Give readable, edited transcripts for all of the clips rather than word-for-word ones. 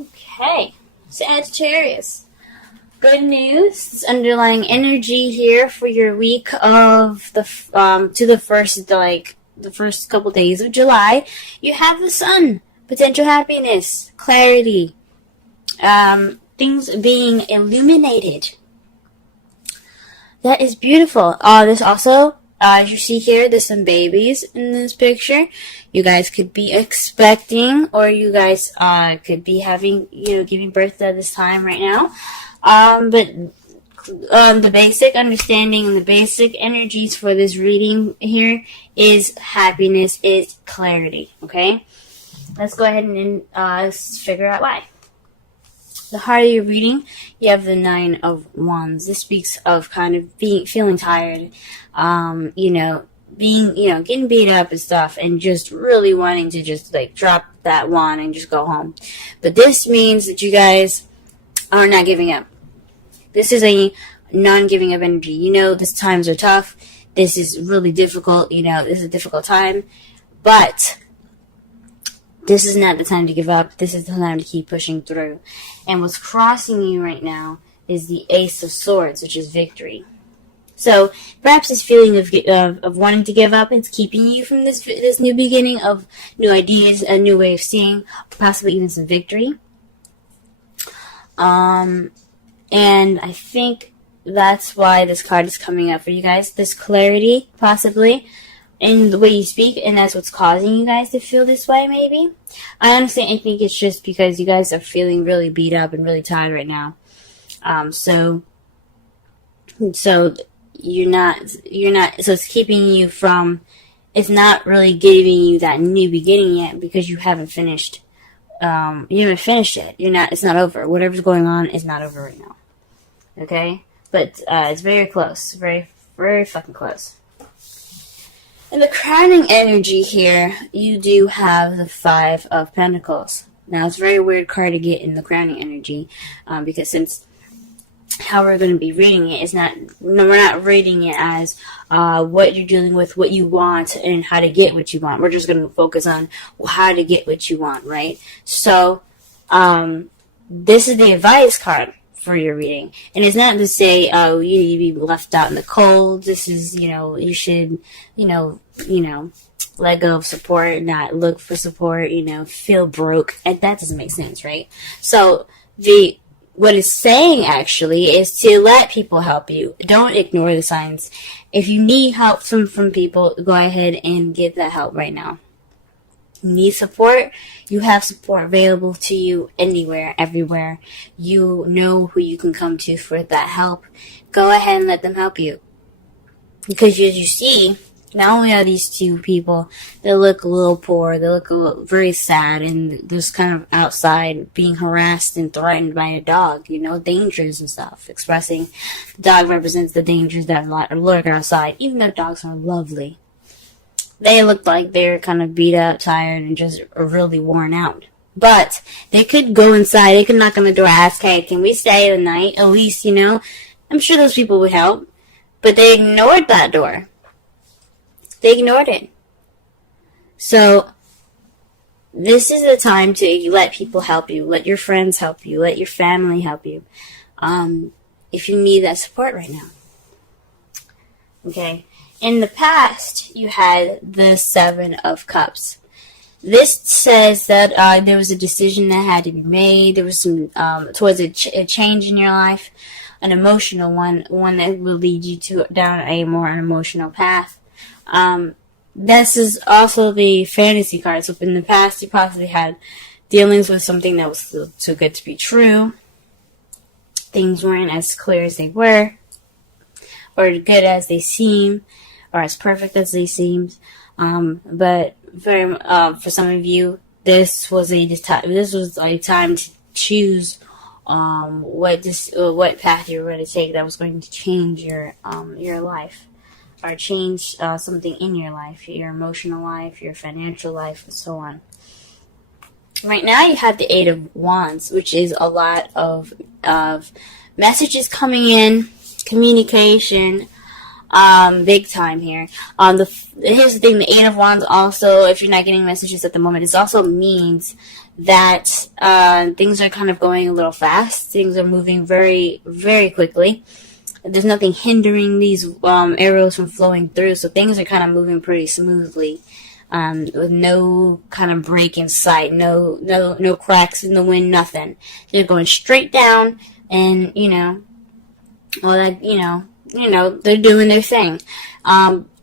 Okay, Sagittarius. Good news. This underlying energy here for your week of the to the first couple days of July. You have the Sun, potential happiness, clarity, things being illuminated. That is beautiful. This also, as you see here, there's some babies in this picture. You guys could be expecting, or you guys could be having, giving birth at this time right now. But the basic understanding and the basic energies for this reading here is happiness, is clarity. Okay, let's go ahead and figure out why. The heart of your reading, you have the Nine of Wands. This speaks of kind of feeling tired, getting beat up and stuff, and just really wanting to just drop that wand and just go home. But this means that you guys are not giving up. This is a non-giving up energy. These times are tough. This is really difficult. This is a difficult time, but this is not the time to give up. This is the time to keep pushing through. And what's crossing you right now is the Ace of Swords, which is victory. So perhaps this feeling of wanting to give up is keeping you from this new beginning of new ideas, a new way of seeing, possibly even some victory. And I think that's why this card is coming up for you guys. This clarity, possibly, in the way you speak, and that's what's causing you guys to feel this way, maybe. I think it's just because you guys are feeling really beat up and really tired right now. So it's keeping you from, it's not really giving you that new beginning yet because you haven't finished. You haven't finished it. It's not over. Whatever's going on is not over right now. Okay? But, it's very close. Very, very fucking close. In the crowning energy here, you do have the Five of Pentacles. Now, it's a very weird card to get in the crowning energy, because since how we're going to be reading it is we're not reading it as what you're dealing with, what you want, and how to get what you want. We're just going to focus on how to get what you want, right? So, this is the advice card for your reading. And it's not to say, you need to be left out in the cold. This is, you should, let go of support, not look for support, feel broke. And that doesn't make sense, right? So, what it's saying actually is to let people help you. Don't ignore the signs. If you need help from people, go ahead and get that help right now. You need support, you have support available to you anywhere, everywhere. You know who you can come to for that help. Go ahead and let them help you. Because as you see, not only are these two people, they look a little poor, they look very sad, and just kind of outside being harassed and threatened by a dog, dangers and stuff. Expressing the dog represents the dangers that lurk outside, even though dogs are lovely. They look like they're kind of beat up, tired, and just really worn out. But they could go inside. They could knock on the door, ask, hey, can we stay the night? At least, I'm sure those people would help. But they ignored that door. They ignored it. So, this is the time to let people help you. Let your friends help you. Let your family help you. If you need that support right now. Okay? In the past, you had the Seven of Cups. This says that there was a decision that had to be made. There was some towards a change in your life, an emotional one that will lead you down a more emotional path. This is also the fantasy card. So in the past, you possibly had dealings with something that was still too good to be true. Things weren't as clear as they were, or good as they seem, or as perfect as they seemed. But for some of you, this was a time to choose what path you were going to take that was going to change your life, or change something in your life, your emotional life, your financial life, and so on. Right now, you have the Eight of Wands, which is a lot of messages coming in, communication. Big time here. Here's the thing, the Eight of Wands also, if you're not getting messages at the moment, it also means that things are kind of going a little fast. Things are moving very, very quickly. There's nothing hindering these arrows from flowing through, so things are kind of moving pretty smoothly, with no kind of break in sight, no cracks in the wind, nothing. They're going straight down, and all that, they're doing their thing.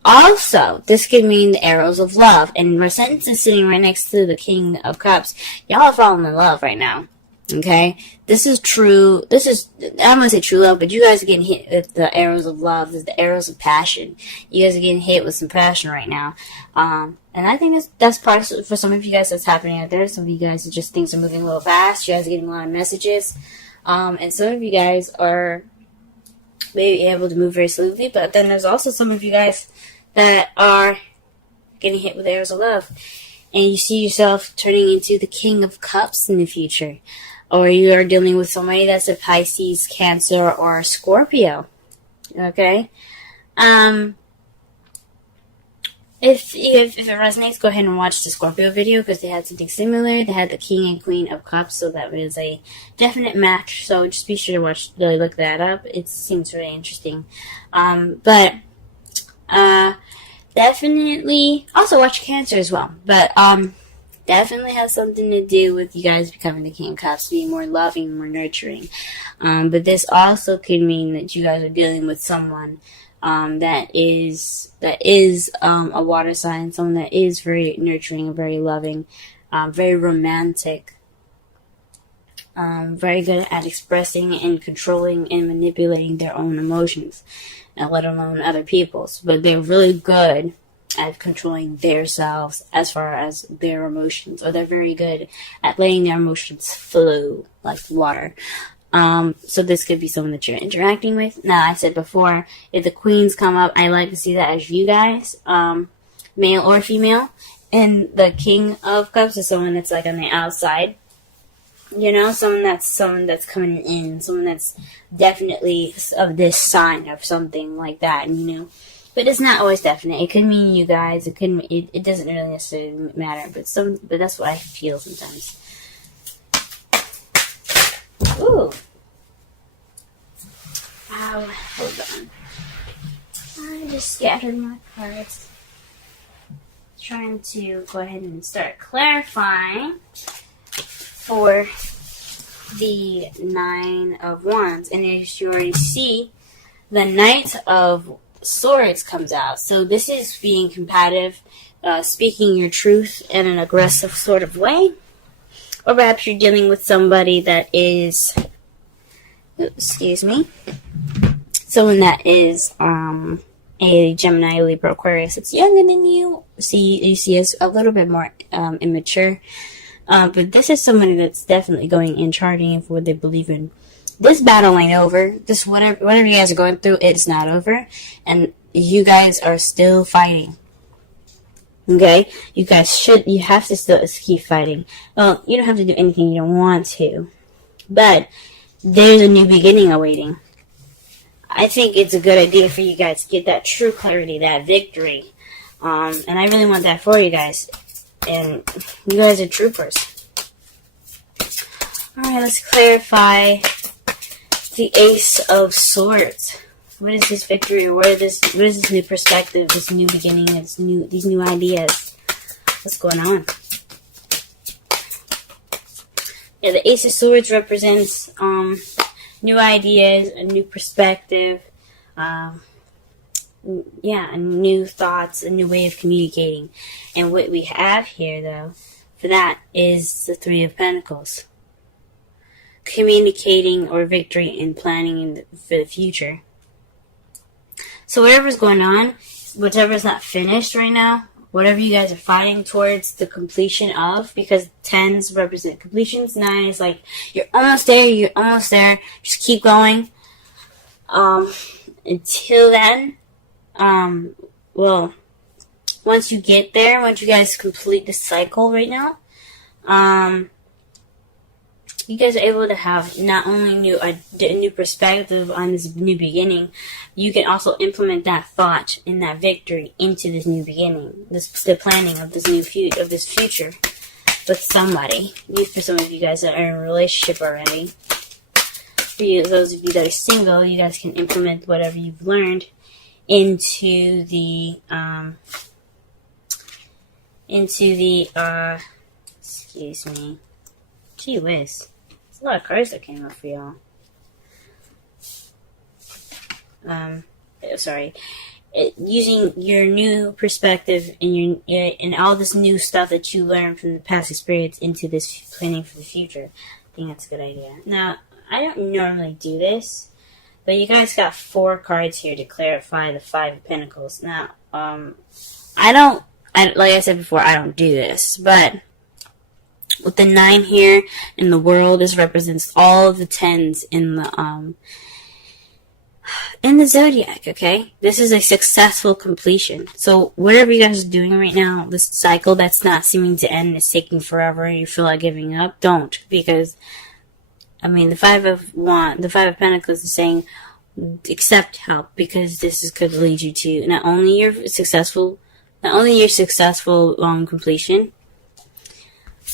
Also, this could mean the arrows of love, and Mercedes is sitting right next to the King of Cups. Y'all are falling in love right now. Okay? This is true. I'm going to say true love, but you guys are getting hit with the arrows of love. This is the arrows of passion. You guys are getting hit with some passion right now. And I think that's part of, for some of you guys, that's happening out there. Some of you guys, things are moving a little fast. You guys are getting a lot of messages. And some of you guys are maybe able to move very smoothly, but then there's also some of you guys that are getting hit with arrows of love, and you see yourself turning into the King of Cups in the future, or you are dealing with somebody that's a Pisces, Cancer, or Scorpio. Okay, if it resonates, go ahead and watch the Scorpio video, because they had something similar. They had the King and Queen of Cups, so that was a definite match. So just be sure to really look that up. It seems really interesting. Definitely also watch Cancer as well. But definitely has something to do with you guys becoming the King of Cups, being more loving, more nurturing. But this also could mean that you guys are dealing with someone that is a water sign, someone that is very nurturing, very loving, very romantic, very good at expressing and controlling and manipulating their own emotions, and let alone other people's. But they're really good at controlling themselves as far as their emotions, or they're very good at letting their emotions flow like water. So this could be someone that you're interacting with. Now, I said before, if the queens come up, I like to see that as you guys, male or female. And the King of Cups is someone that's like on the outside. Someone that's coming in, someone that's definitely of this sign of something like that, But it's not always definite. It could mean you guys. It doesn't really necessarily matter. But that's what I feel sometimes. Ooh. Wow. Hold on. I just scattered my cards. Trying to go ahead and start clarifying for the Nine of Wands. And as you already see, the Knight of Swords comes out. So this is being combative, speaking your truth in an aggressive sort of way. Or perhaps you're dealing with somebody that is, someone that is a Gemini, Libra, Aquarius. It's younger than you. You see as a little bit more immature. But this is somebody that's definitely going in, charting for what they believe in. This battle ain't over. This whatever you guys are going through, it's not over. And you guys are still fighting. Okay? You have to still keep fighting. Well, you don't have to do anything you don't want to. But there's a new beginning awaiting. I think it's a good idea for you guys to get that true clarity, that victory. And I really want that for you guys. And you guys are troopers. Alright, let's clarify the Ace of Swords. What is this victory? What is this new perspective, this new beginning, these new ideas? What's going on? Yeah, the Ace of Swords represents new ideas, a new perspective, new thoughts, a new way of communicating. And what we have here, though, for that is the Three of Pentacles. Communicating or victory and planning for the future. So whatever's going on, whatever's not finished right now, whatever you guys are fighting towards the completion of, because 10s represent completions, 9 is like, you're almost there, just keep going. Until then, once you get there, once you guys complete the cycle right now, you guys are able to have not only a new perspective on this new beginning, you can also implement that thought and that victory into this new beginning, the planning of this future. with somebody. For some of you guys that are in a relationship already. For you, those of you that are single, you guys can implement whatever you've learned into the excuse me. Gee whiz. There's a lot of cards that came up for y'all. Sorry. Using your new perspective and all this new stuff that you learned from the past experience into this planning for the future. I think that's a good idea. Now, I don't normally do this, but you guys got 4 cards here to clarify the 5 of Pentacles. Now, like I said before, I don't do this, but with the 9 here in the world, this represents all of the 10s in the zodiac, okay? This is a successful completion. So whatever you guys are doing right now, this cycle that's not seeming to end, is taking forever, and you feel like giving up, don't. Because, I mean, the 5 of Pentacles is saying, accept help, because this could lead you to not only your successful completion,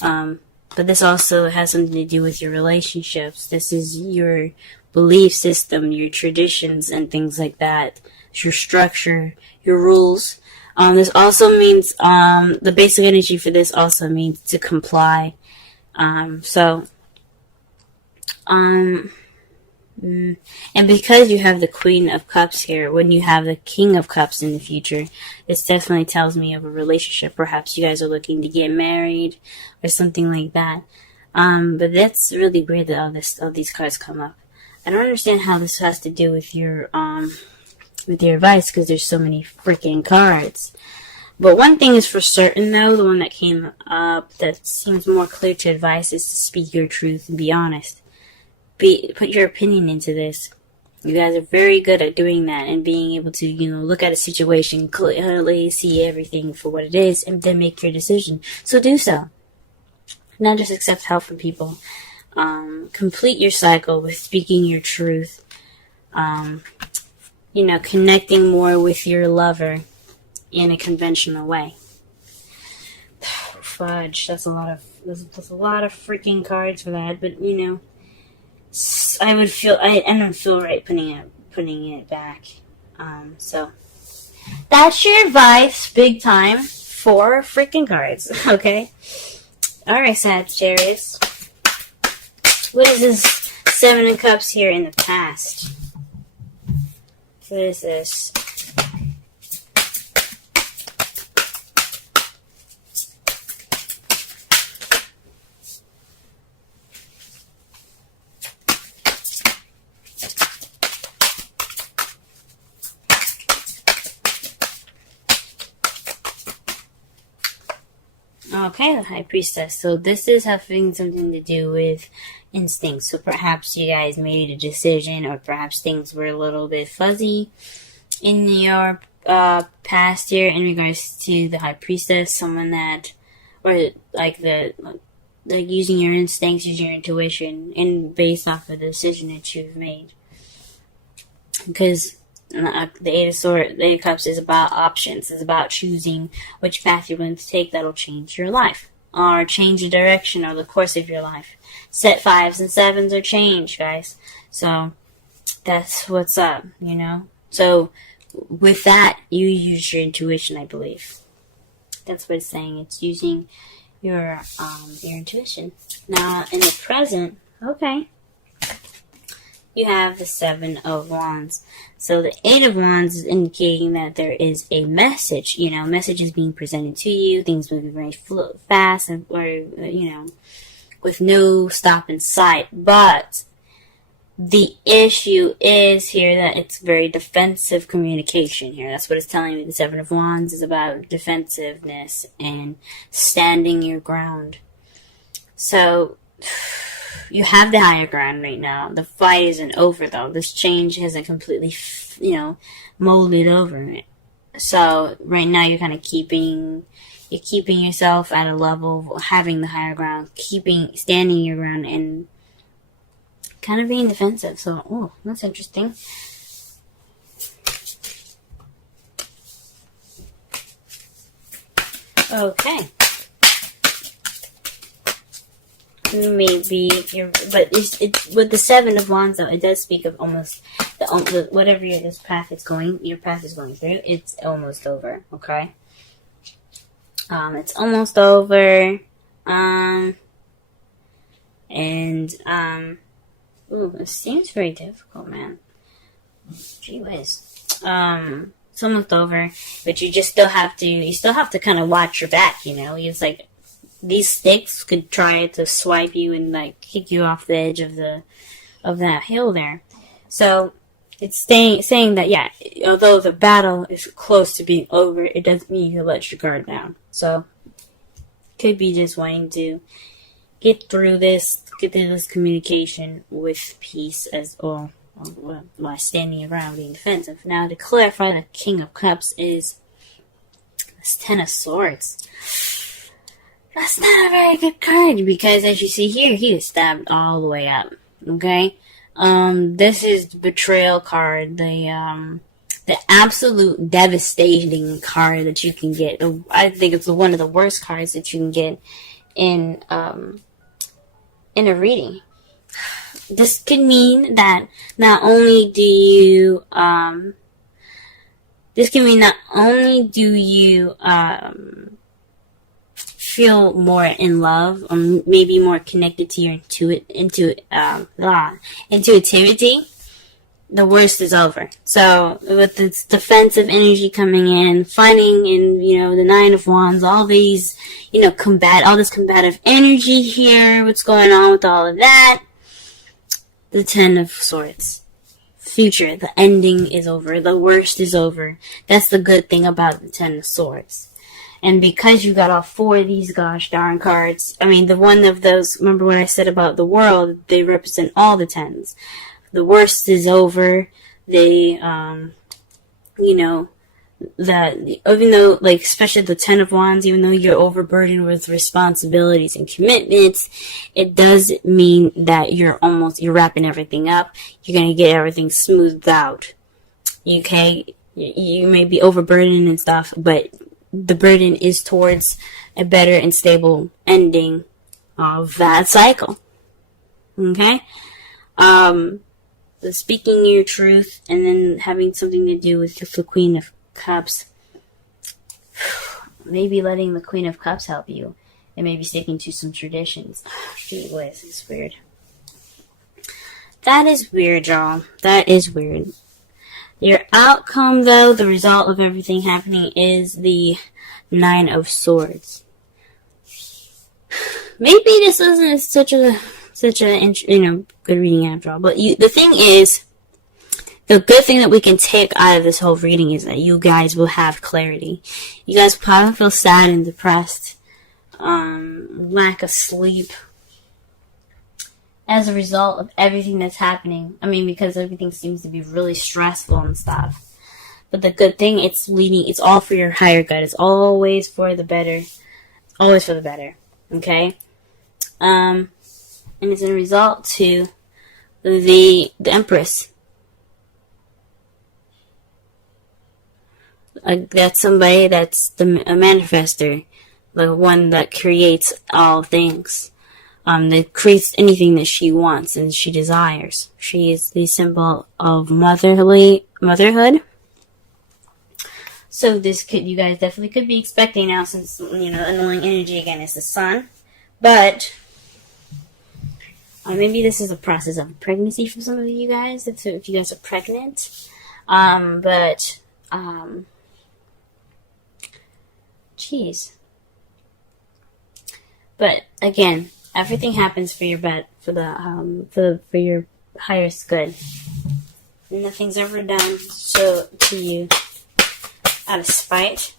but this also has something to do with your relationships. This is your belief system, your traditions, and things like that. Your structure, your rules. This also means, the basic energy for this also means to comply. And because you have the Queen of Cups here, when you have the King of Cups in the future, this definitely tells me of a relationship. Perhaps you guys are looking to get married or something like that. But that's really weird that all these cards come up. I don't understand how this has to do with your advice, because there's so many freaking cards. But one thing is for certain, though, the one that came up that seems more clear to advice is to speak your truth and be honest. Put your opinion into this. You guys are very good at doing that and being able to, look at a situation clearly, see everything for what it is, and then make your decision. So do so. Not just accept help from people. Complete your cycle with speaking your truth. Connecting more with your lover in a conventional way. Fudge, that's a lot of freaking cards for that, but I don't feel right putting it back. So that's your advice, big time, 4 freaking cards. Okay. All right, Sagittarius. What is this 7 of Cups here in the past? What is this? Okay, the High Priestess. So this is having something to do with instincts. So perhaps you guys made a decision, or perhaps things were a little bit fuzzy in your past year in regards to the High Priestess. Someone that, or like using your instincts, using your intuition, and based off of the decision that you've made. Because the Eight of Cups is about options. It's about choosing which path you're going to take that'll change your life, or change the direction or the course of your life. Set 5s and 7s are change, guys. So that's what's up, So with that, you use your intuition, I believe. That's what it's saying. It's using your intuition. Now, in the present, okay, you have the 7 of Wands. So the 8 of Wands is indicating that there is a message. Messages being presented to you, things moving very fast, or with no stop in sight. But the issue is here that it's very defensive communication here. That's what it's telling me. The 7 of Wands is about defensiveness and standing your ground. So you have the higher ground right now. The fight isn't over, though. This change hasn't completely, molded over it. So right now you're kind of keeping yourself at a level of having the higher ground, standing your ground, and kind of being defensive. So, that's interesting. Okay. maybe but it's with the Seven of Wands though. It does speak of almost whatever your path is going through. It's almost over. Okay. It's almost over. It seems very difficult, man. Gee whiz. It's almost over, but you still have to kind of watch your back, you know? It's like, these sticks could try to swipe you and, like, kick you off the edge of that hill there. So, it's saying that, yeah, although the battle is close to being over, it doesn't mean you let your guard down. So, could be just wanting to get through this communication with peace as well, while standing around being defensive. Now, to clarify, the King of Cups is this Ten of Swords. That's not a very good card, because as you see here, he is stabbed all the way up. Okay? This is the betrayal card, the absolute devastating card that you can get. I think it's one of the worst cards that you can get in a reading. This could mean that not only do you feel more in love, or maybe more connected to your intuitivity, the worst is over. So with this defensive energy coming in, fighting in, the Nine of Wands, all these, all this combative energy here, what's going on with all of that? The Ten of Swords. Future, the ending is over, the worst is over. That's the good thing about the Ten of Swords. And because you got all four of these gosh darn cards, the one of those, remember what I said about the world, they represent all the tens. The worst is over. They, even though, especially the Ten of Wands, even though you're overburdened with responsibilities and commitments, it does mean that you're wrapping everything up. You're going to get everything smoothed out. Okay? You may be overburdened and stuff, but the burden is towards a better and stable ending of that cycle. Okay? Speaking your truth and then having something to do with the Queen of Cups. Maybe letting the Queen of Cups help you. And maybe sticking to some traditions. Gee whiz, it's weird. That is weird, y'all. That is weird. Your outcome, though, the result of everything happening is the Nine of Swords. Maybe this wasn't such a good reading after all. But the thing is, the good thing that we can take out of this whole reading is that you guys will have clarity. You guys probably feel sad and depressed, lack of sleep, as a result of everything that's happening. Because everything seems to be really stressful and stuff. But the good thing, it's all for your higher good. It's always for the better. Always for the better. Okay? And it's a result to the Empress. That's somebody that's a manifester. The one that creates all things. That creates anything that she wants and she desires. She is the symbol of motherhood. So you guys definitely could be expecting now, since, annoying energy again is the Sun. But, maybe this is a process of pregnancy for some of you guys, if you guys are pregnant. Jeez. But, again, everything happens for your for your highest good. Nothing's ever done to you out of spite.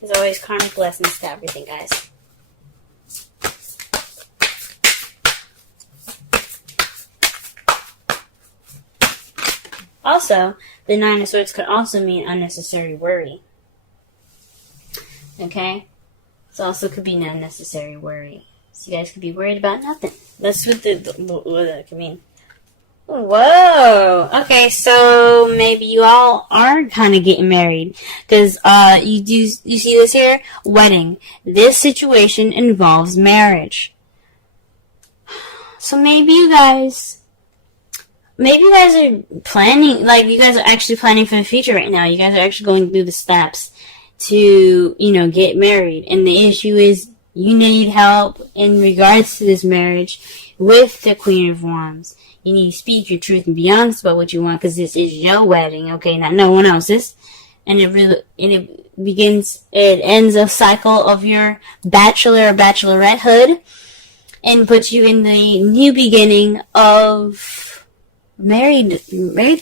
There's always karmic lessons to everything, guys. Also, the Nine of Swords could also mean unnecessary worry. Okay? It also could be an unnecessary worry. So you guys could be worried about nothing. That's what that could mean. Whoa. Okay, so maybe you all are kind of getting married because you see this here, wedding. This situation involves marriage. So maybe you guys are planning, like you guys are actually planning for the future right now. You guys are actually going through the steps to, get married. And the issue is you need help in regards to this marriage with the Queen of Wands. You need to speak your truth and be honest about what you want because this is your wedding, okay, not no one else's. And it ends a cycle of your bachelor or bachelorettehood and puts you in the new beginning of married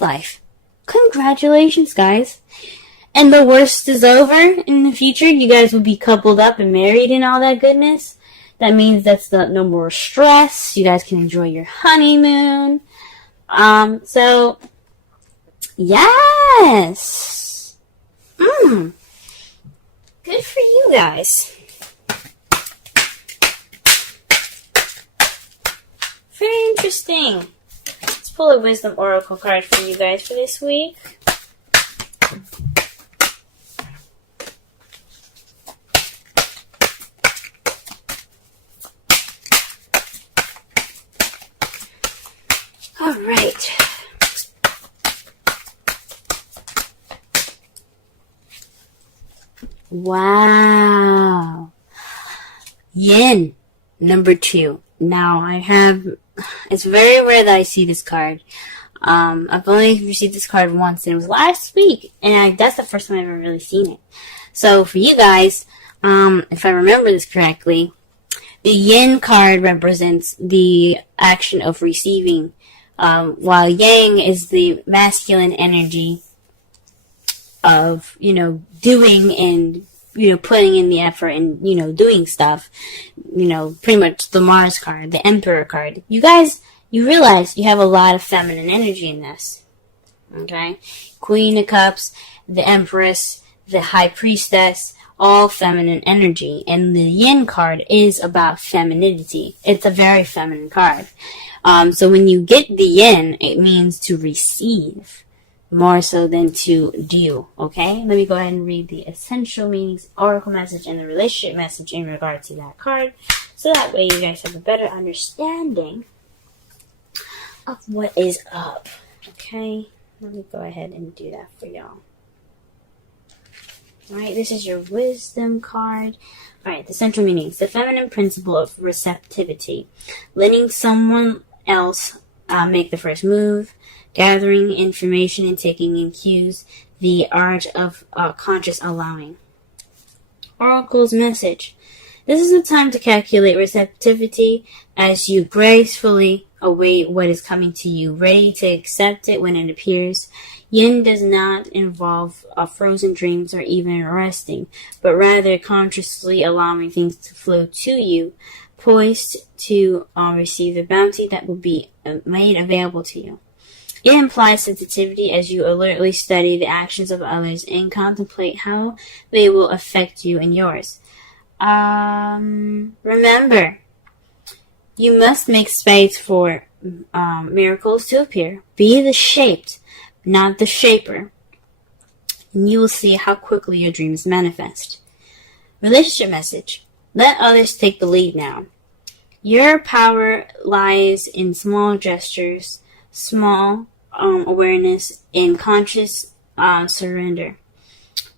life. Congratulations, guys. And the worst is over. In the future, you guys will be coupled up and married and all that goodness. That means that's no more stress. You guys can enjoy your honeymoon. So, yes. Good for you guys. Very interesting. Let's pull a Wisdom Oracle card for you guys for this week. All right. Wow. Yin, number 2. Now, it's very rare that I see this card. I've only received this card once, and it was last week, and that's the first time I've ever really seen it. So, for you guys, if I remember this correctly, the Yin card represents the action of receiving, while Yang is the masculine energy of, doing and, putting in the effort and, doing stuff. Pretty much the Mars card, the Emperor card. You guys, you realize you have a lot of feminine energy in this. Okay? Queen of Cups, the Empress, the High Priestess, all feminine energy. And the Yin card is about femininity. It's a very feminine card. So when you get the Yin, it means to receive more so than to do. Okay? Let me go ahead and read the essential meanings, oracle message, and the relationship message in regard to that card. So that way you guys have a better understanding of what is up. Okay? Let me go ahead and do that for y'all. Alright, this is your wisdom card. Alright, the central meanings. The feminine principle of receptivity. Letting someone else make the first move. Gathering information and taking in cues. The art of conscious allowing. Oracle's message. This is the time to calculate receptivity as you gracefully await what is coming to you, ready to accept it when it appears. Yin does not involve frozen dreams or even resting, but rather consciously allowing things to flow to you, poised to receive the bounty that will be made available to you. It implies sensitivity as you alertly study the actions of others and contemplate how they will affect you and yours. Remember, you must make space for miracles to appear. Be the shaped, not the shaper, and you will see how quickly your dreams manifest. Relationship message. Let others take the lead now. Your power lies in small gestures, small awareness, and conscious surrender.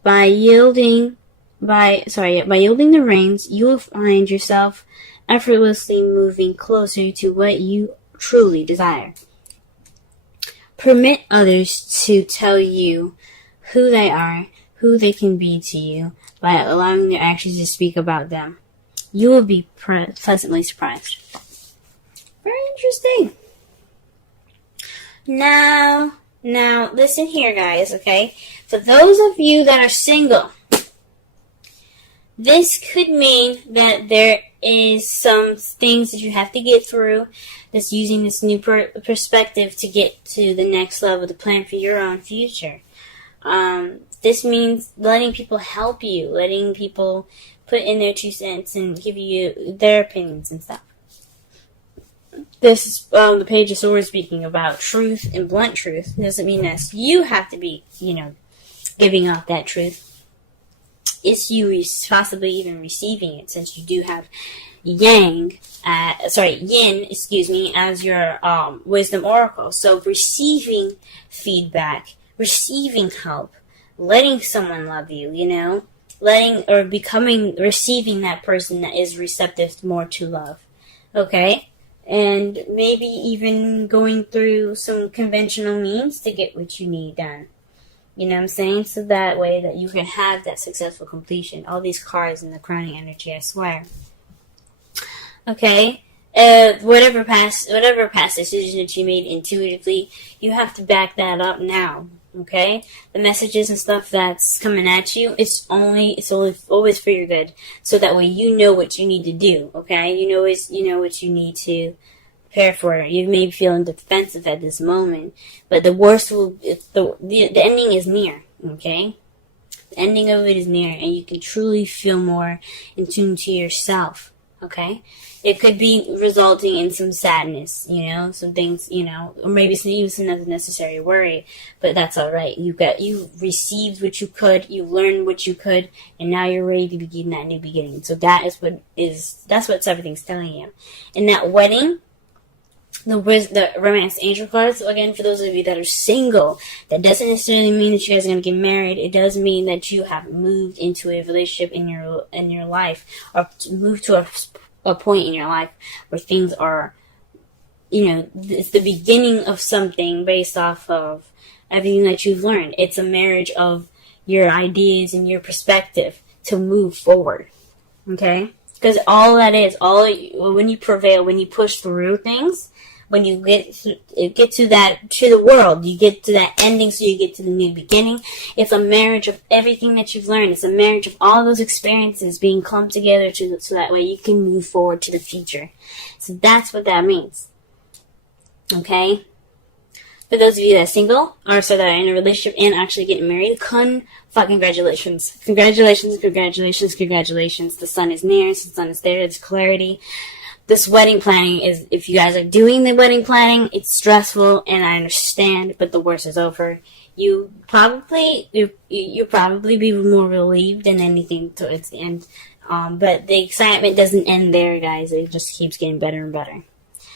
By yielding the reins, you will find yourself effortlessly moving closer to what you truly desire. Permit others to tell you who they are, who they can be to you, by allowing their actions to speak about them. You will be pleasantly surprised. Very interesting. Now, listen here, guys, okay? For those of you that are single, this could mean that there is some things that you have to get through that's using this new perspective to get to the next level to plan for your own future. This means letting people help you, letting people put in their 2 cents and give you their opinions and stuff. this the Page of Swords speaking about truth and blunt truth. It doesn't mean that you have to be, giving off that truth. It's you possibly even receiving it, since you do have yin, as your wisdom oracle. So receiving feedback, receiving help, letting someone love you, receiving that person that is receptive more to love. Okay? And maybe even going through some conventional means to get what you need done. You know what I'm saying? So that way that you can have that successful completion. All these cards in the crowning energy, I swear. Okay? Whatever past decision that you made intuitively, you have to back that up now. Okay? The messages and stuff that's coming at you, it's always for your good. So that way you know what you need to do. Okay? You know what you need to prepare for. You may be feeling defensive at this moment, but the worst the ending is near. Okay? The ending of it is near, and you can truly feel more in tune to yourself. Okay? It could be resulting in some sadness, some things, or maybe even some unnecessary worry, but that's alright. You received what you could, you learned what you could, and now you're ready to begin that new beginning. So that's what everything's telling you. In that wedding, the romance angel cards, again, for those of you that are single, that doesn't necessarily mean that you guys are going to get married. It does mean that you have moved into a relationship in your life, or moved to a point in your life where things are, it's the beginning of something based off of everything that you've learned. It's a marriage of your ideas and your perspective to move forward. Okay? Because all that is, when you prevail, when you push through things, when you get to the world, you get to that ending, so you get to the new beginning. It's a marriage of everything that you've learned. It's a marriage of all those experiences being clumped together so that way you can move forward to the future. So that's what that means. Okay? For those of you that are single, or so that are in a relationship and actually getting married, congratulations. Congratulations. The sun is near, the sun is there, it's clarity. This wedding planning is, if you guys are doing the wedding planning, it's stressful, and I understand, but the worst is over. You probably be more relieved than anything towards the end. But the excitement doesn't end there, guys. It just keeps getting better and better.